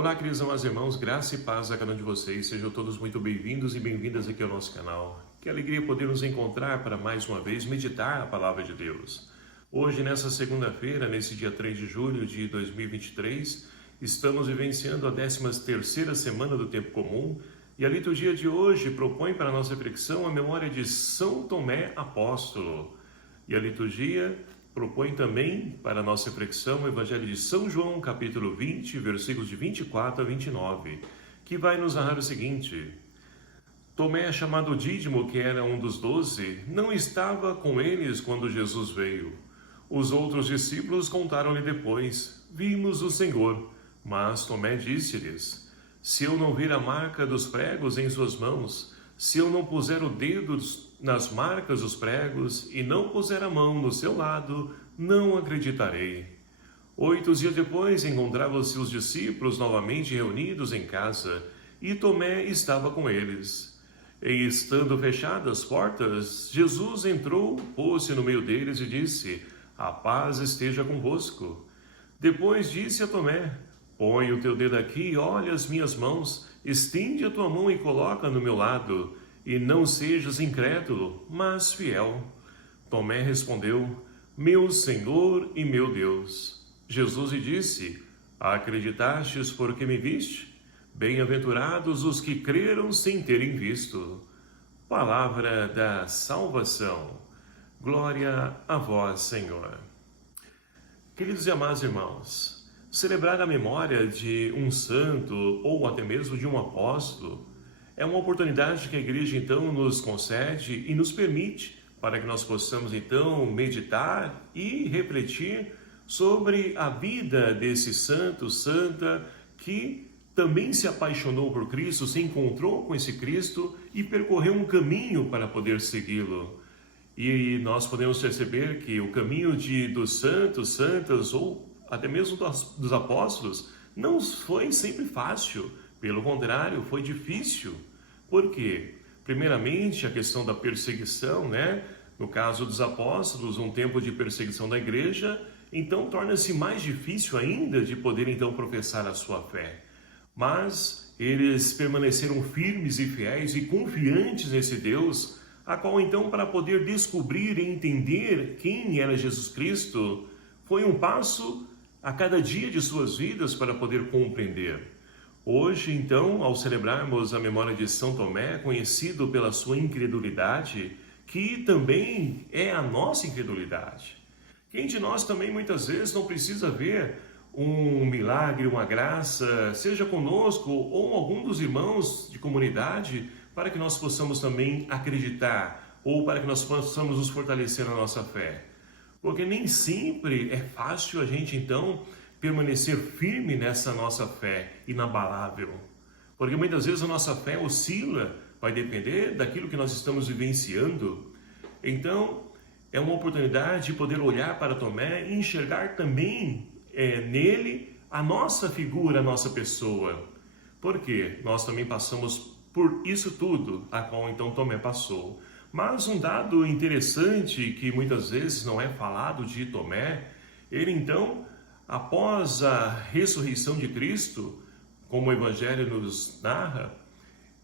Olá, queridos amados irmãos, graça e paz a cada um de vocês. Sejam todos muito bem-vindos e bem-vindas aqui ao nosso canal. Que alegria poder nos encontrar para mais uma vez meditar a Palavra de Deus. Hoje, nessa segunda-feira, nesse dia 3 de julho de 2023, estamos vivenciando a 13ª semana do Tempo Comum e a liturgia de hoje propõe para a nossa reflexão a memória de São Tomé Apóstolo. E a liturgia propõe também para a nossa reflexão o Evangelho de São João, capítulo 20, versículos de 24 a 29, que vai nos narrar o seguinte: Tomé, chamado Dídimo, que era um dos 12, não estava com eles quando Jesus veio. Os outros discípulos contaram-lhe depois: Vimos o Senhor. Mas Tomé disse-lhes: Se eu não vir a marca dos pregos em suas mãos, se eu não puser o dedo nas marcas dos pregos e não puser a mão no seu lado, não acreditarei. 8 dias depois, encontravam-se os discípulos novamente reunidos em casa, e Tomé estava com eles. E estando fechadas as portas, Jesus entrou, pôs-se no meio deles e disse: A paz esteja convosco. Depois disse a Tomé: Põe o teu dedo aqui e olha as minhas mãos, estende a tua mão e coloca no meu lado, e não sejas incrédulo, mas fiel. Tomé respondeu: Meu Senhor e meu Deus. Jesus lhe disse: Acreditastes porque me viste? Bem-aventurados os que creram sem terem visto. Palavra da salvação. Glória a vós, Senhor. Queridos e amados irmãos, celebrar a memória de um santo ou até mesmo de um apóstolo é uma oportunidade que a Igreja então nos concede e nos permite para que nós possamos então meditar e refletir sobre a vida desse santo, santa, que também se apaixonou por Cristo, se encontrou com esse Cristo e percorreu um caminho para poder segui-lo. E nós podemos perceber que o caminho dos santos, santas ou até mesmo dos apóstolos não foi sempre fácil, pelo contrário, foi difícil. Por quê? Primeiramente, a questão da perseguição, né? No caso dos apóstolos, um tempo de perseguição da igreja, então torna-se mais difícil ainda de poder então professar a sua fé. Mas eles permaneceram firmes e fiéis e confiantes nesse Deus, a qual então, para poder descobrir e entender quem era Jesus Cristo, foi um passo a cada dia de suas vidas para poder compreender. Hoje, então, ao celebrarmos a memória de São Tomé, conhecido pela sua incredulidade, que também é a nossa incredulidade. Quem de nós também muitas vezes não precisa ver um milagre, uma graça, seja conosco ou algum dos irmãos de comunidade, para que nós possamos também acreditar ou para que nós possamos nos fortalecer na nossa fé? Porque nem sempre é fácil a gente então permanecer firme nessa nossa fé inabalável. Porque muitas vezes a nossa fé oscila, vai depender daquilo que nós estamos vivenciando. Então, é uma oportunidade de poder olhar para Tomé e enxergar também nele a nossa figura, a nossa pessoa. Porque nós também passamos por isso tudo, a qual então Tomé passou. Mas um dado interessante que muitas vezes não é falado de Tomé, ele então, após a ressurreição de Cristo, como o Evangelho nos narra,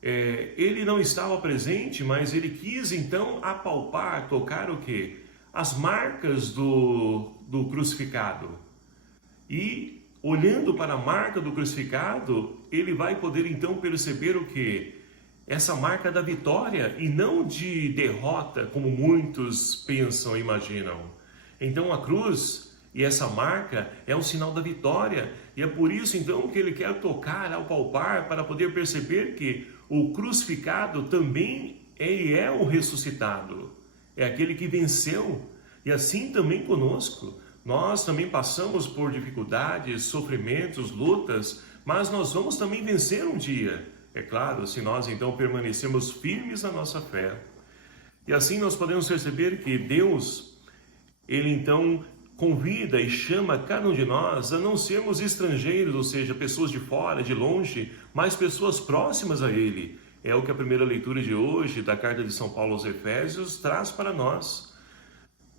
ele não estava presente, mas ele quis então apalpar, tocar o quê? As marcas do crucificado. E olhando para a marca do crucificado, ele vai poder então perceber o quê? Essa marca da vitória e não de derrota, como muitos pensam e imaginam. Então a cruz e essa marca é um sinal da vitória, e é por isso então que ele quer tocar, apalpar, para poder perceber que o crucificado também ele é o ressuscitado, é aquele que venceu. E assim também conosco, nós também passamos por dificuldades, sofrimentos, lutas, mas nós vamos também vencer um dia. É claro, se nós então permanecemos firmes na nossa fé. E assim nós podemos perceber que Deus, ele então convida e chama cada um de nós a não sermos estrangeiros, ou seja, pessoas de fora, de longe, mas pessoas próximas a Ele. É o que a primeira leitura de hoje da carta de São Paulo aos Efésios traz para nós.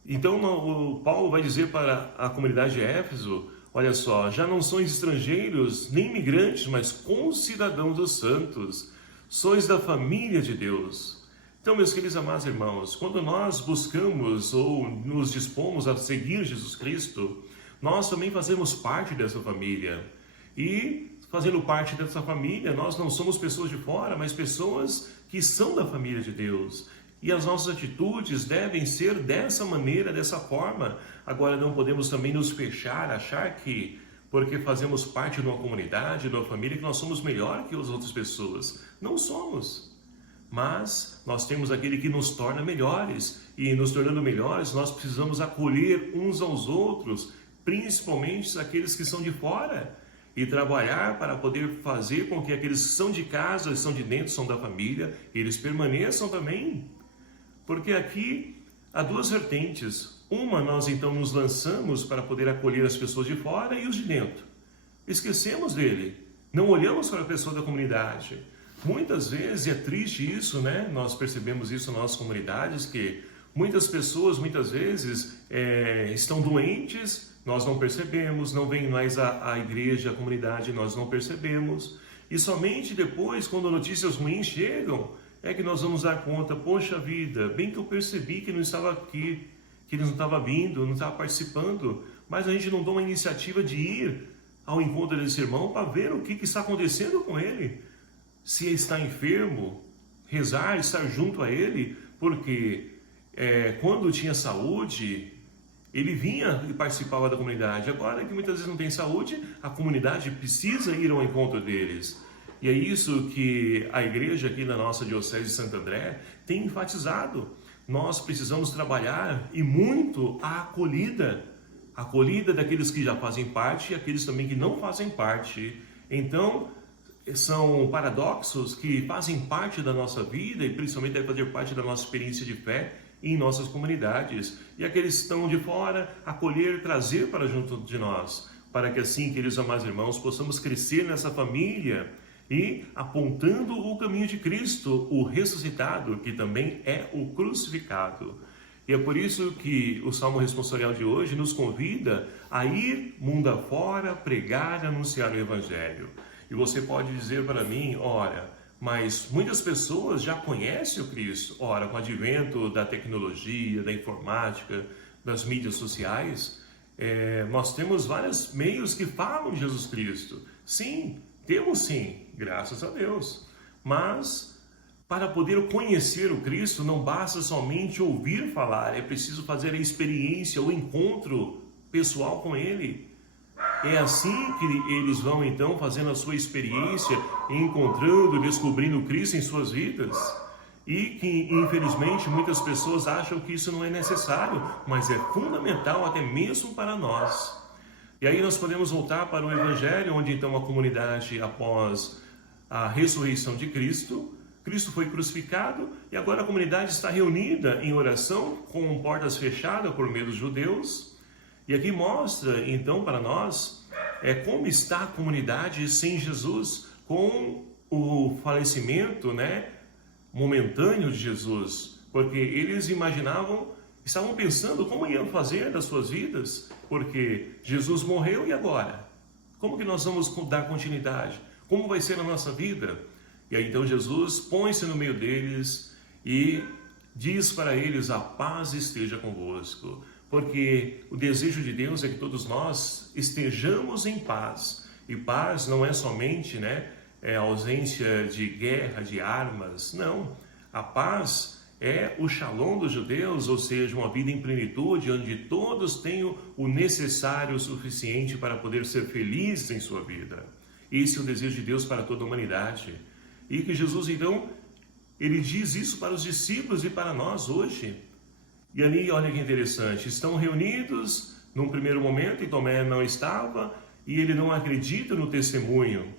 Então o Paulo vai dizer para a comunidade de Éfeso: Olha só, já não sois estrangeiros, nem imigrantes, mas concidadãos dos santos, sois da família de Deus. Então, meus queridos amados irmãos, quando nós buscamos ou nos dispomos a seguir Jesus Cristo, nós também fazemos parte dessa família. E, fazendo parte dessa família, nós não somos pessoas de fora, mas pessoas que são da família de Deus. E as nossas atitudes devem ser dessa maneira, dessa forma. Agora, não podemos também nos fechar, achar que porque fazemos parte de uma comunidade, de uma família, que nós somos melhor que as outras pessoas. Não somos. Mas nós temos aquele que nos torna melhores. E nos tornando melhores, nós precisamos acolher uns aos outros, principalmente aqueles que são de fora. E trabalhar para poder fazer com que aqueles que são de casa, são de dentro, são da família, eles permaneçam também. Porque aqui há duas vertentes. Uma, nós então nos lançamos para poder acolher as pessoas de fora e os de dentro. Esquecemos dele. Não olhamos para a pessoa da comunidade. Muitas vezes, e é triste isso, né? Nós percebemos isso nas nossas comunidades, que muitas pessoas, muitas vezes, estão doentes, nós não percebemos, não vem mais à igreja, à comunidade, nós não percebemos. E somente depois, quando notícias ruins chegam, é que nós vamos dar conta, poxa vida, bem que eu percebi que não estava aqui, que ele não estava vindo, não estava participando, mas a gente não toma a iniciativa de ir ao encontro desse irmão para ver o que está acontecendo com ele. Se ele está enfermo, rezar, estar junto a ele, porque quando tinha saúde, ele vinha e participava da comunidade. Agora que muitas vezes não tem saúde, a comunidade precisa ir ao encontro deles. E é isso que a igreja aqui na nossa Diocese de Santo André tem enfatizado. Nós precisamos trabalhar e muito a acolhida daqueles que já fazem parte e aqueles também que não fazem parte. Então, são paradoxos que fazem parte da nossa vida e principalmente devem fazer parte da nossa experiência de fé em nossas comunidades. E aqueles que estão de fora, acolher, trazer para junto de nós, para que assim, queridos amados irmãos, possamos crescer nessa família e apontando o caminho de Cristo, o ressuscitado, que também é o crucificado. E é por isso que o Salmo responsorial de hoje nos convida a ir mundo afora, pregar e anunciar o Evangelho. E você pode dizer para mim, ora, mas muitas pessoas já conhecem o Cristo. Ora, com o advento da tecnologia, da informática, das mídias sociais, nós temos vários meios que falam de Jesus Cristo. Sim, temos sim, graças a Deus. Mas para poder conhecer o Cristo, não basta somente ouvir falar, é preciso fazer a experiência, o encontro pessoal com Ele. É assim que eles vão então fazendo a sua experiência, encontrando, descobrindo Cristo em suas vidas. E que infelizmente muitas pessoas acham que isso não é necessário, mas é fundamental até mesmo para nós. E aí nós podemos voltar para o Evangelho, onde então a comunidade, após a ressurreição de Cristo, Cristo foi crucificado e agora a comunidade está reunida em oração com portas fechadas por meio dos judeus. E aqui mostra então para nós como está a comunidade sem Jesus, com o falecimento momentâneo de Jesus, porque eles estavam pensando como iam fazer das suas vidas, porque Jesus morreu e agora? Como que nós vamos dar continuidade? Como vai ser a nossa vida? E aí então Jesus põe-se no meio deles e diz para eles: a paz esteja convosco. Porque o desejo de Deus é que todos nós estejamos em paz. E paz não é somente a ausência de guerra, de armas. Não. A paz é o shalom dos judeus, ou seja, uma vida em plenitude, onde todos tenham o necessário, o suficiente para poder ser felizes em sua vida. Esse é o desejo de Deus para toda a humanidade. E que Jesus, então, ele diz isso para os discípulos e para nós hoje. E ali, olha que interessante, estão reunidos num primeiro momento, e Tomé não estava, e ele não acredita no testemunho.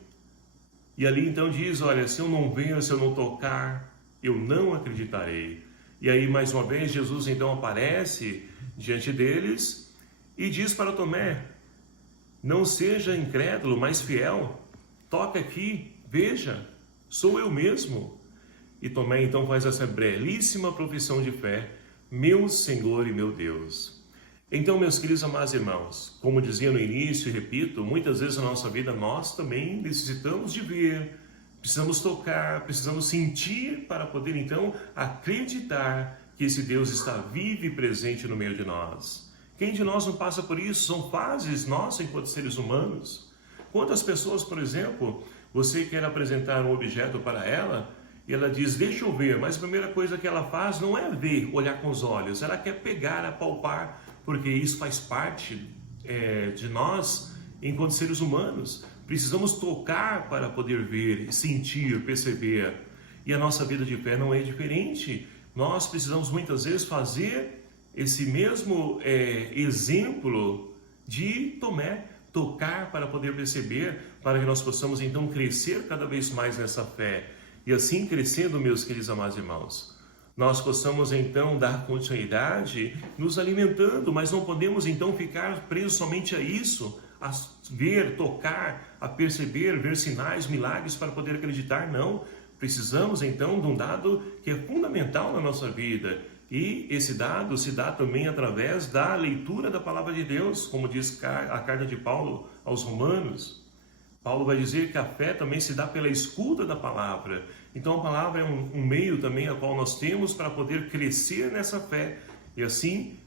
E ali então diz, olha, se eu não ver, se eu não tocar, eu não acreditarei. E aí, mais uma vez, Jesus então aparece diante deles e diz para Tomé: não seja incrédulo, mas fiel. Toca aqui, veja, sou eu mesmo. E Tomé então faz essa belíssima profissão de fé: meu Senhor e meu Deus. Então, meus queridos amados irmãos, como dizia no início e repito, muitas vezes na nossa vida nós também necessitamos de ver, precisamos tocar, precisamos sentir para poder então acreditar que esse Deus está vivo e presente no meio de nós. Quem de nós não passa por isso? São fases nós enquanto seres humanos. Quantas pessoas, por exemplo, você quer apresentar um objeto para ela e ela diz, deixa eu ver, mas a primeira coisa que ela faz não é ver, olhar com os olhos, ela quer pegar, apalpar, porque isso faz parte de nós enquanto seres humanos. Precisamos tocar para poder ver, sentir, perceber. E a nossa vida de fé não é diferente. Nós precisamos muitas vezes fazer esse mesmo exemplo de Tomé, tocar para poder perceber, para que nós possamos então crescer cada vez mais nessa fé. E assim crescendo, meus queridos amados irmãos, nós possamos então dar continuidade nos alimentando, mas não podemos então ficar presos somente a isso, a ver, tocar, a perceber, ver sinais, milagres para poder acreditar, não. Precisamos então de um dado que é fundamental na nossa vida, e esse dado se dá também através da leitura da palavra de Deus, como diz a carta de Paulo aos Romanos. Paulo vai dizer que a fé também se dá pela escuta da palavra. Então a palavra é um meio também a qual nós temos para poder crescer nessa fé e assim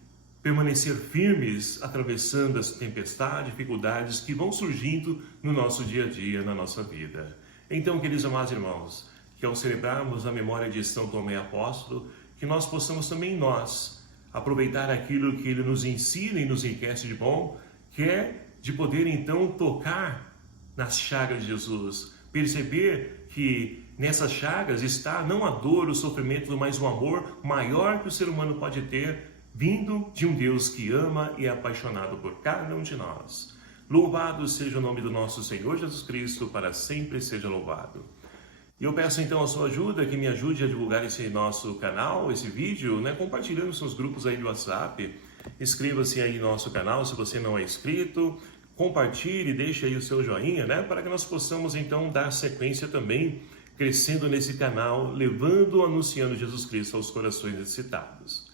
permanecer firmes atravessando as tempestades, dificuldades que vão surgindo no nosso dia a dia, na nossa vida. Então, queridos amados irmãos, que ao celebrarmos a memória de São Tomé Apóstolo, que nós possamos também nós aproveitar aquilo que ele nos ensina e nos enriquece de bom, que é de poder então tocar nas chagas de Jesus, perceber que nessas chagas está não a dor, o sofrimento, mas o amor maior que o ser humano pode ter, vindo de um Deus que ama e é apaixonado por cada um de nós. Louvado seja o nome do nosso Senhor Jesus Cristo, para sempre seja louvado. E eu peço então a sua ajuda, que me ajude a divulgar esse nosso canal, esse vídeo, compartilhando seus grupos aí do WhatsApp. Inscreva-se aí no nosso canal se você não é inscrito. Compartilhe, deixe aí o seu joinha, para que nós possamos então dar sequência também, crescendo nesse canal, levando, anunciando Jesus Cristo aos corações necessitados.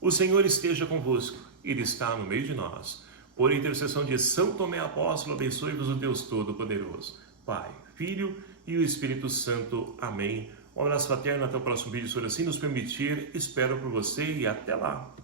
O Senhor esteja convosco, Ele está no meio de nós. Por intercessão de São Tomé Apóstolo, abençoe-vos o Deus Todo-Poderoso, Pai, Filho e o Espírito Santo. Amém. Um abraço fraterno, até o próximo vídeo, se assim nos permitir. Espero por você e até lá.